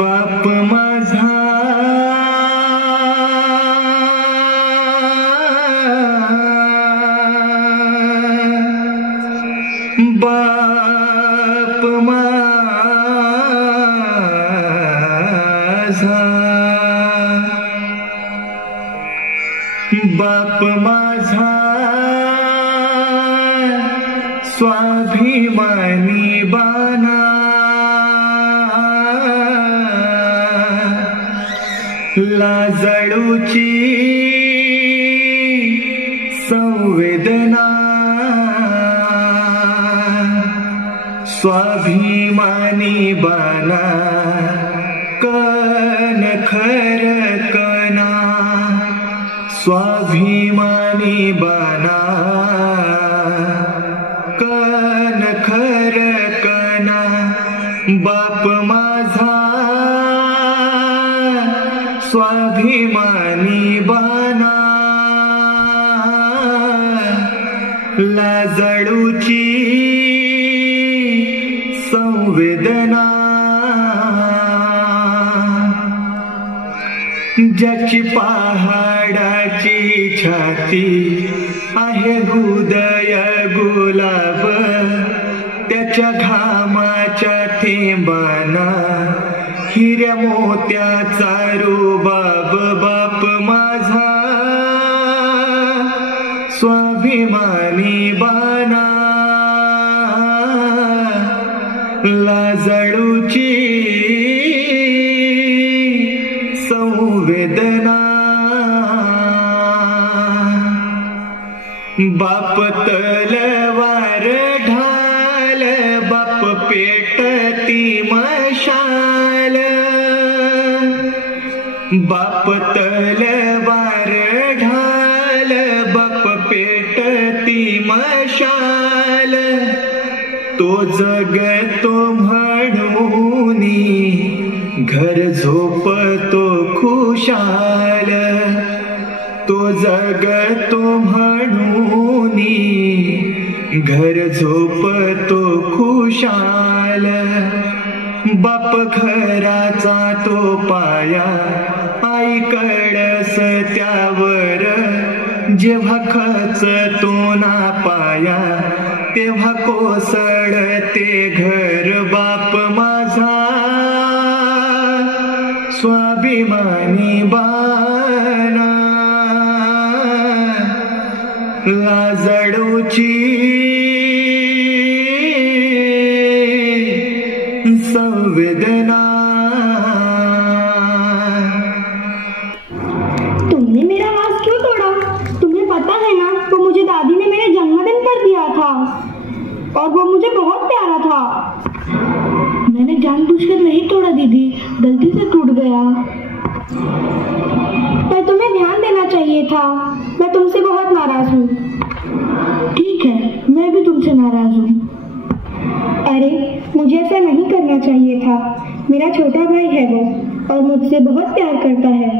बाप माझा, बाप माझा स्वाभिमानी बाना, लाजळूची संवेदना, स्वाभिमानी बाना, कन खरकना, स्वाभिमानी बाना, कन खरकना, बाप माझा स्वाभिमानी बाना, लाजळूची संवेदना, ज्याची पहाडाची छाती आहे हृदय गुलाब, त्याच्या घामाच्या थेंबाना हिऱ्या मोत्याचा रुबाब, बाप माझा स्वाभिमानी बाना, लाजळूची संवेदना, बाप तलवार ढाल, बाप पेटती मशाल, बाप तलवार ढाल, बाप पेटती मशाल, तो जगतो म्हणूनी घर झोपतो खुशाल, तो जगतो म्हणूनी घर झोपतो खुशाल, बाप घराचा तो पाया, आई कळस त्यावर जेव्हा खचतो ना पाया, तेव्हा कोसळते घर, बाप माझा स्वाभिमानी बाना, लाजळूची संवेदना। तुमने मेरा वास क्यों तोड़ा? तुम्हें पता है ना, वो मुझे दादी ने मेरे जन्मदिन पर दिया था और वो मुझे बहुत प्यारा था। मैंने जानबूझकर नहीं तोड़ा दीदी, गलती से टूट गया। पर तुम्हें ध्यान देना चाहिए था, मैं तुमसे बहुत नाराज हूँ। ठीक है, मैं भी तुमसे नाराज हूँ। अरे, मुझे ऐसा नहीं करना चाहिए था। मेरा छोटा भाई है वो और मुझसे बहुत प्यार करता है।